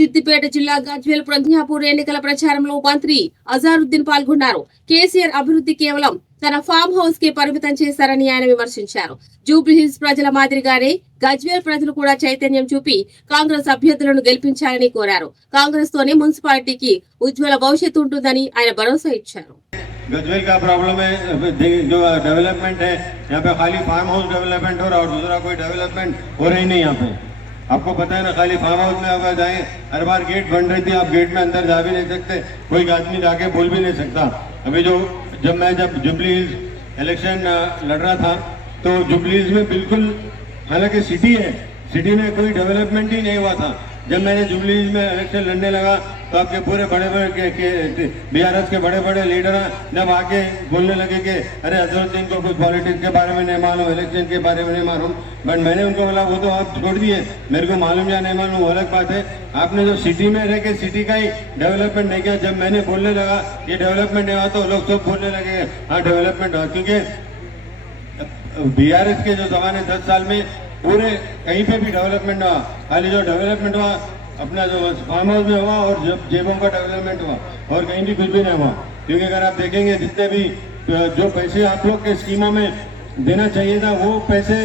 సిద్దిపేట జిల్లా గజ్వేల్ ప్రజ్ఞాపూర్ ఎన్నికల ప్రచారంలో మంత్రి అజారుద్దీన్ పాల్గొన్నారు. కేసీఆర్ అభివృద్ధి కేవలం తన ఫామ్ హౌస్ కే పరిమితం చేశారని ఆయన విమర్శించారు. జూబ్లీహిల్స్ ప్రజల మాదిరిగానే గజ్వేల్ ప్రజలు కూడా చైతన్యం చూపి కాంగ్రెస్ అభ్యర్థులను గెలిపించాలని కోరారు. కాంగ్రెస్ తోనే మున్సిపాలిటీకి ఉజ్వల భవిష్యత్తు ఉంటుందని ఆయన భరోసా ఇచ్చారు. गजवेल का प्रॉब्लम है जो डेवलपमेंट है, यहाँ पे खाली फार्म हाउस डेवलपमेंट हो रहा है और दूसरा कोई डेवलपमेंट हो रही नहीं। यहाँ पे आपको पता है ना, खाली फार्म हाउस में अगर जाए, हर बार गेट बन रही थी, आप गेट में अंदर जा भी नहीं सकते, कोई आदमी जाके बोल भी नहीं सकता। अभी जब जुबली हिल्स इलेक्शन लड़ रहा था तो जुबली हिल्स में बिल्कुल, हालांकि सिटी है, सिटी में कोई डेवलपमेंट ही नहीं हुआ था। जब मैंने जुबली हिल्स में इलेक्शन लड़ने लगा तो आपके पूरे बड़े बीआरएस के बड़े बड़े लीडर जब आके बोलने लगे कि अरे अजहरुद्दीन को कुछ पॉलिटिक्स के बारे में नहीं मालूम, इलेक्शन के बारे में नहीं मालूम, बट मैंने उनको बोला वो तो आप छोड़ दिए, मेरे को मालूम या नहीं मालूम वो अलग बात है। आपने जो सिटी में रह के सिटी का ही डेवलपमेंट नहीं किया। जब मैंने बोलने लगा ये डेवलपमेंट नहीं हुआ तो लोग सब बोलने लगे हाँ डेवलपमेंट हुआ, क्योंकि बीआरएस के जो जमाने 10 साल में पूरे कहीं पे भी डेवलपमेंट हुआ, खाली जो डेवलपमेंट हुआ अपना जो फार्म हाउस में हुआ और जब जेबों का डेवलपमेंट हुआ और कहीं भी कुछ भी नहीं हुआ। क्योंकि अगर आप देखेंगे जितने भी जो पैसे आप लोग के स्कीमों में देना चाहिए था वो पैसे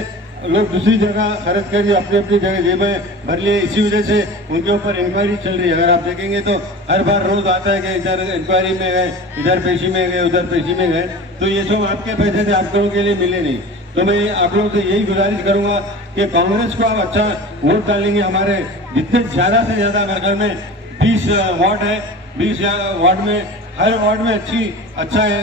लोग दूसरी जगह खर्च कर दिए, अपनी अपनी जगह जेबें भर लिए। इसी वजह से उनके ऊपर इंक्वायरी चल रही है। अगर आप देखेंगे तो हर बार रोज आता है कि इधर इंक्वायरी में गए, इधर पेशी में गए, उधर पेशी में गए, तो ये सब आपके पैसे थे, आप लोगों के लिए मिले नहीं। तो मैं आप लोगों से यही गुजारिश करूंगा कि कांग्रेस को आप अच्छा वोट डालेंगे। हमारे जितने ज़्यादा से ज़्यादा मेरे ख्याल में 20 वार्ड है, 20 वार्ड में हर वार्ड में अच्छा है,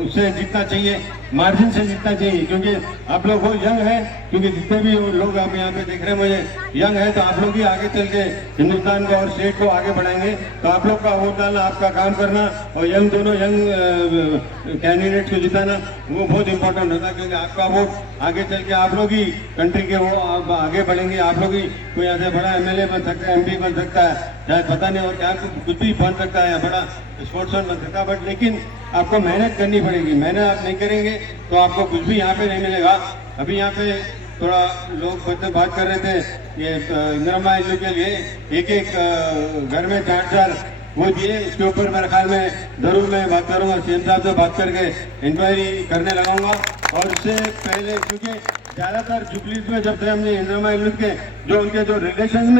उससे जीतना चाहिए, मार्जिन से जीतना चाहिए। क्योंकि आप लोग वो यंग है, क्योंकि जितने भी लोग आप यहाँ पे देख रहे हैं मुझे यंग है, तो आप लोग ही आगे चल के हिंदुस्तान को और स्टेट को आगे बढ़ाएंगे। तो आप लोग का वोट डालना, आपका काम करना और दोनों यंग कैंडिडेट को जिताना वो बहुत इंपॉर्टेंट होता है। क्योंकि आपका वोट आगे चल के आप लोग ही कंट्री के वो आगे बढ़ेंगे। आप लोग ही कोई ऐसे बड़ा एमएलए बन सकता है, एमपी बन सकता है, चाहे पता नहीं और क्या कुछ भी बन सकता है, बड़ा स्पोर्ट्समैन बन सकता है, बट लेकिन आपको मेहनत करनी पड़ेगी। मेहनत आप नहीं करेंगे तो आपको कुछ भी यहाँ पे नहीं मिलेगा। अभी यहाँ पे थोड़ा लोग बात कर रहे थे ये इंदिरा इल्लू के लिए एक घर में 4 वो दिए, उसके ऊपर मेरे ख्याल में जरूर मैं बात करूंगा, सीएम साहब से बात करके इंक्वायरी करने लगाऊंगा। और उससे पहले क्योंकि ज़्यादातर जुबलीज में जब थे हमने इंदिरा इल्लू के जो उनके जो रिलेशन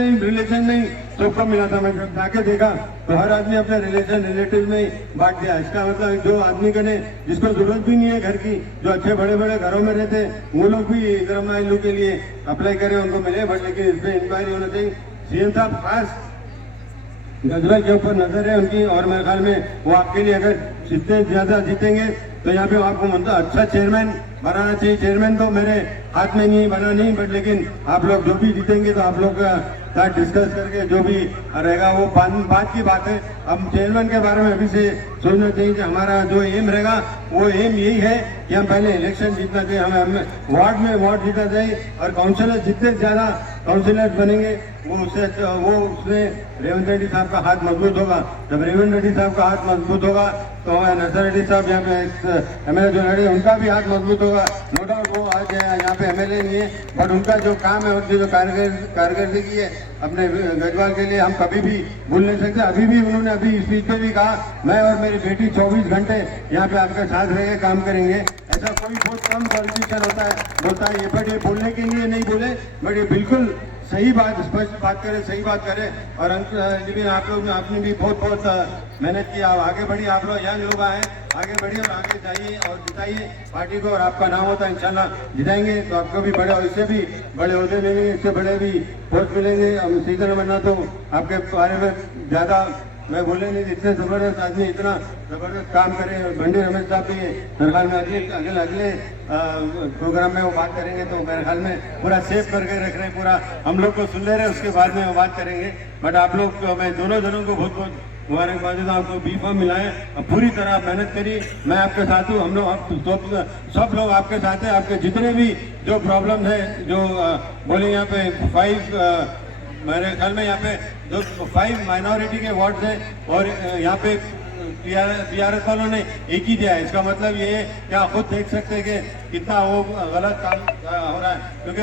नहीं सबको मिला था। मैं जब जाके देखा तो हर आदमी अपने रिलेटिव में ही बांट दिया। इसका मतलब जो आदमी के जिसको जरूरत भी नहीं है घर की, जो अच्छे बड़े बड़े घरों में रहते वो लोग भी इंदिरा इल्लू के लिए अप्लाई करें, उनको मिले, बट लेकिन इस पर इंक्वायरी होना चाहिए। सीएम साहब खास गजवेल के ऊपर नजर है उनकी, और मेरे ख्याल में वो आपके लिए अगर जितने ज्यादा जीतेंगे तो यहाँ पे आपको मतलब अच्छा चेयरमैन बनाना चाहिए। चेयरमैन तो मेरे हाथ में नहीं बना नहीं, बट लेकिन आप लोग जो भी जीतेंगे तो आप लोग का साथ डिस्कस करके जो भी रहेगा वो बात की बात है। अब चेयरमैन के बारे में अभी से सोचना चाहिए कि हमारा जो एम रहेगा वो एम यही है कि हम पहले इलेक्शन जीतना चाहिए, हमें वार्ड में वार्ड जीतना चाहिए, और काउंसिलर जितने ज़्यादा काउंसिलर बनेंगे वो उसमें रेवंत रेड्डी साहब का हाथ मजबूत होगा। जब रेवंत रेड्डी साहब का हाथ मजबूत होगा तो हमारे नजर रेड्डी साहब यहाँ पे एमएलए जो लड़े उनका भी हाथ मजबूत होगा। नो डाउट वो आज यहाँ पे एमएलए नहीं है, बट उनका जो काम है, उनकी जो कारकर्दगी है अपने गजवाल के लिए हम कभी भी भूल नहीं सकते। अभी भी उन्होंने अभी स्पीच में भी कहा मैं और मेरी बेटी 24 घंटे यहाँ पे आपके साथ रह के काम करेंगे। ऐसा कोई बहुत कम पॉलिटिशियन होता है बोलता है ये, बट ये बोलने के लिए नहीं बोले, बट ये बिल्कुल सही बात, स्पष्ट बात करें, सही बात करें। और आप लोग आपने भी बहुत मेहनत की, आगे बढ़ी, आप लोग यंग लोग आए, आगे बढ़िए और आगे जाइए और जिताइए पार्टी को, और आपका नाम होता है इंशाल्लाह जिताएंगे तो आपको भी बड़े और इससे भी बड़े ओहदे मिलेंगे, इससे बड़े भी पोस्ट मिलेंगे। सीजन बनना तो आपके बारे में ज़्यादा मैं बोले नहीं, इतने ज़बरदस्त आदमी इतना ज़बरदस्त काम करे। भंडी रमेश साहब भी मेरे ख्याल में अगले प्रोग्राम में वो बात करेंगे, तो मेरे ख्याल में पूरा सेव करके रख रहे हैं, पूरा हम लोग को सुन ले रहे हैं, उसके बाद में वो बात करेंगे। बट आप लोग मैं दोनों जनों को बहुत मुबारकबाद देता हूँ। आपको B.Pharm मिलाएं, पूरी तरह आप मेहनत करिए, मैं आपके साथ हूँ, हम लोग सब लोग आपके साथ हैं। आपके जितने भी जो प्रॉब्लम है, जो बोले यहाँ पे 5 मेरे ख्याल में यहाँ पे जो 5 माइनॉरिटी के वार्ड हैं और यहाँ पे टीआरएस वालों ने एक ही दिया है। इसका मतलब ये है कि आप खुद देख सकते हैं कि कितना वो गलत काम हो रहा है, क्योंकि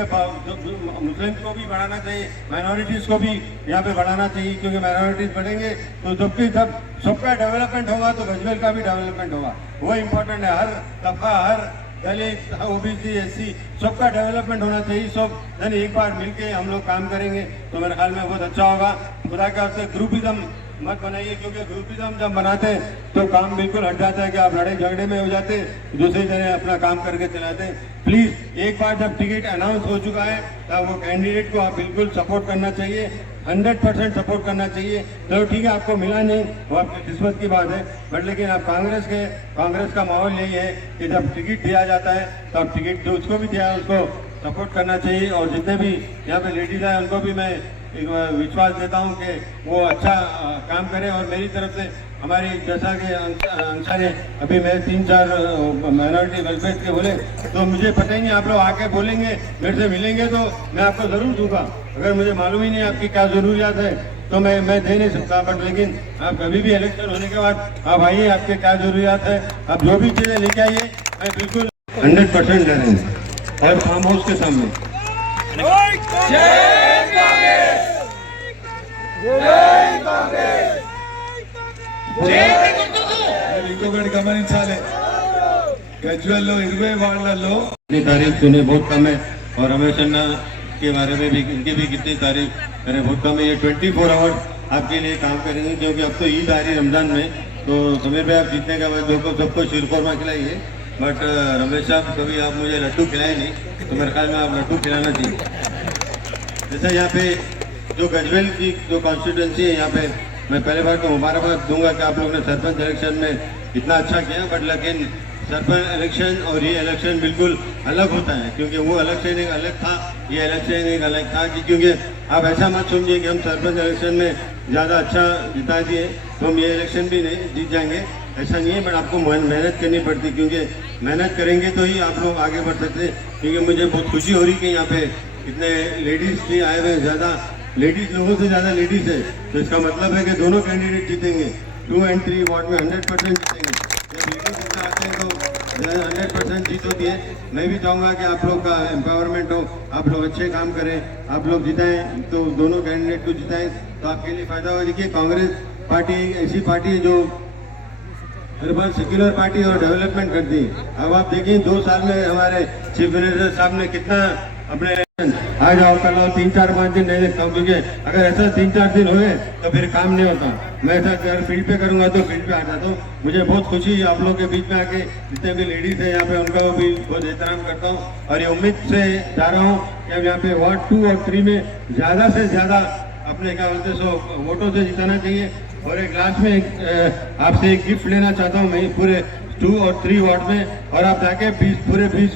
मुस्लिम्स को भी बढ़ाना चाहिए, माइनॉरिटीज को भी यहाँ पे बढ़ाना चाहिए, क्योंकि माइनॉरिटीज बढ़ेंगे तो जबकि जब सबका डेवलपमेंट होगा तो गजवेल का भी डेवलपमेंट होगा। वो इम्पोर्टेंट है। हर तबका, हर दलित, ओबीसी, एससी सबका डेवलपमेंट होना चाहिए। सब जन एक बार मिलके हम लोग काम करेंगे तो मेरे ख्याल में बहुत अच्छा होगा। खुदा का आपसे ग्रुपिज्म मत बनाइए, क्योंकि ग्रुपिज्म जब बनाते हैं तो काम बिल्कुल हट जाता है कि आप लड़ाई झगड़े में हो जाते, दूसरी जगह अपना काम करके चलाते हैं। प्लीज एक बार जब टिकट अनाउंस हो चुका है तब वो कैंडिडेट को आप बिल्कुल सपोर्ट करना चाहिए, 100% सपोर्ट करना चाहिए। चलो ठीक है, आपको मिला नहीं वो आपकी किस्मत की बात है, बट लेकिन आप कांग्रेस का माहौल यही है कि जब टिकट दिया जाता है तो आप टिकट जो उसको भी दिया है उसको सपोर्ट करना चाहिए। और जितने भी यहाँ पे लेडीज हैं उनको भी मैं एक विश्वास देता हूँ कि वो अच्छा काम करें। और मेरी तरफ से हमारी, जैसा कि अंशा ने अभी मैं 3-4 माइनॉरिटी वेलफेयर के बोले, तो मुझे पता ही नहीं, आप लोग आके बोलेंगे, मेरे से मिलेंगे तो मैं आपको जरूर दूंगा। अगर मुझे मालूम ही नहीं आपकी क्या जरूरियात है तो मैं दे नहीं सकता, बट लेकिन आप कभी भी इलेक्शन होने के बाद आप आइए, आपके क्या जरूरियात है, आप जो भी चीजें लेके आइए, मैं बिल्कुल 100% दे देंगे। और फार्म हाउस के सामने ఇంకొకటి గమనించాలి, గజ్వేల్లో 20 వార్డులలో कितनी तारीफ सुने बहुत कम है, और रमेश अन्ना के बारे में भी, इनकी भी कितनी तारीफ करें बहुत कम है। ये 24 आवर आपके लिए काम करेंगे, क्योंकि अब तो ईद आ रही है रमजान में, तो समय पे आप जीतने के बाद सबको शीरखोरमा खिलाइए। बट रमेश साहब, कभी आप मुझे लड्डू खिलाए नहीं, तो मेरे ख्याल में आप लड्डू खिलाना चाहिए। जैसे यहाँ पे जो गजवेल की जो कॉन्स्टिट्यूंसी है, यहाँ पे मैं पहले बार तो मुबारकबाद दूंगा कि आप लोग ने सरपंच इलेक्शन में इतना अच्छा किया, बट लेकिन सरपंच इलेक्शन और ये इलेक्शन बिल्कुल अलग होता है, क्योंकि वो इलेक्शन एक अलग था, ये इलेक्शन एक अलग था। क्योंकि आप ऐसा मत समझिए कि हम सरपंच इलेक्शन में ज़्यादा अच्छा जिता दिए तो हम ये इलेक्शन भी नहीं जीत जाएंगे, ऐसा नहीं है। बट आपको मेहनत करनी पड़ती, क्योंकि मेहनत करेंगे तो ही आप लोग आगे बढ़ सकते। क्योंकि मुझे बहुत खुशी हो रही कि यहाँ पे इतने लेडीज़ भी आए हुए, ज़्यादा लेडीज़ लोगों से ज़्यादा लेडीज़ है, तो इसका मतलब है कि दोनों कैंडिडेट जीतेंगे, 2 और 3 वार्ड में 100% जीतेंगे। जब लेडीज जितना आते हैं तो 100% जीत होती है। मैं भी चाहूँगा कि आप लोग का एम्पावरमेंट हो, आप लोग अच्छे काम करें, आप लोग जिताएं, तो दोनों कैंडिडेट को जिताएं तो आपके लिए फायदा हो। देखिए, कांग्रेस पार्टी ऐसी पार्टी है जो हर बार सेक्युलर पार्टी और डेवलपमेंट करती है। अब आप देखिए 2 साल में हमारे चीफ मिनिस्टर साहब ने कितना अपने आ जाओ कल आओ 3-4-5 दिन नहीं देखता हूँ, क्योंकि अगर ऐसा 3-4 दिन हुए तो फिर काम नहीं होता। मैं ऐसा अगर फील्ड पे करूँगा तो फील्ड पे आ जाता हूँ। मुझे बहुत खुशी है आप लोग के बीच में आके, जितने भी लेडीज है यहाँ पे उनका भी बहुत एहतराम करता हूँ। और ये उम्मीद से जा रहा हूँ कि अब यहाँ पे वार्ड 2 और 3 में ज़्यादा से ज़्यादा अपने क्या बोलते सो वोटों से जिताना चाहिए। और एक लास्ट में आपसे एक गिफ्ट लेना चाहता हूँ मैं पूरे 2 और 3 वार्ड में, और आप जाके पूरे 20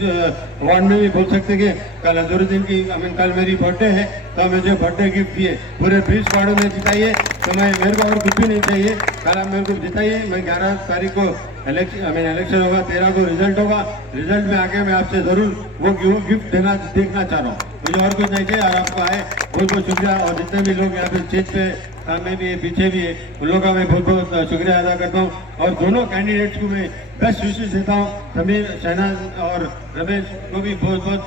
वार्ड में भी बोल सकते कि कल अजहरुद्दीन की कल मेरी बर्थडे है तो मुझे बर्थडे गिफ्ट दिए, पूरे 20 वार्डों में जिताइए। तो मेरे को और कुछ भी नहीं चाहिए, कल आप मेरे को जिताइए। मैं 11 तारीख को इलेक्शन होगा, 13 को रिजल्ट होगा, रिजल्ट में आके मैं आपसे जरूर वो गिफ्ट देखना चाह रहा हूँ। मुझे और कुछ नहीं चाहिए। और आपको आए बहुत बहुत शुक्रिया। और जितने भी लोग यहाँ पे स्टेज पे सामने भी है, पीछे भी है, उन लोगों का मैं बहुत बहुत शुक्रिया अदा करता हूँ। और दोनों कैंडिडेट्स को मैं बेस्ट विशेष देता हूँ, समीर, शहनाज और रमेश को भी बहुत बहुत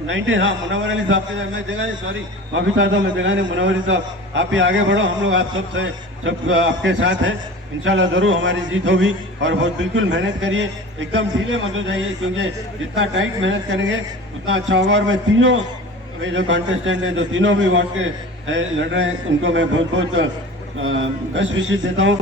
19। हाँ, मुनव्वर अली साहब के मैं जगह नहीं, सॉरी माफी चाहता हूँ, मैं जगह नहीं। मुनव्वर अली साहब, आप भी आगे बढ़ो, हम लोग आप सब आपके साथ हैं। इंशाल्लाह जरूर हमारी जीत होगी। और बहुत बिल्कुल मेहनत करिए, एकदम ढीले मत हो जाइए, क्योंकि जितना टाइट मेहनत करेंगे उतना अच्छा होगा। और मैं तीनों जो कॉन्टेस्टेंट हैं, जो तीनों भी वार्ड के लड़ रहे हैं, उनको मैं बहुत बहुत बेस्ट विशेष देता हूँ।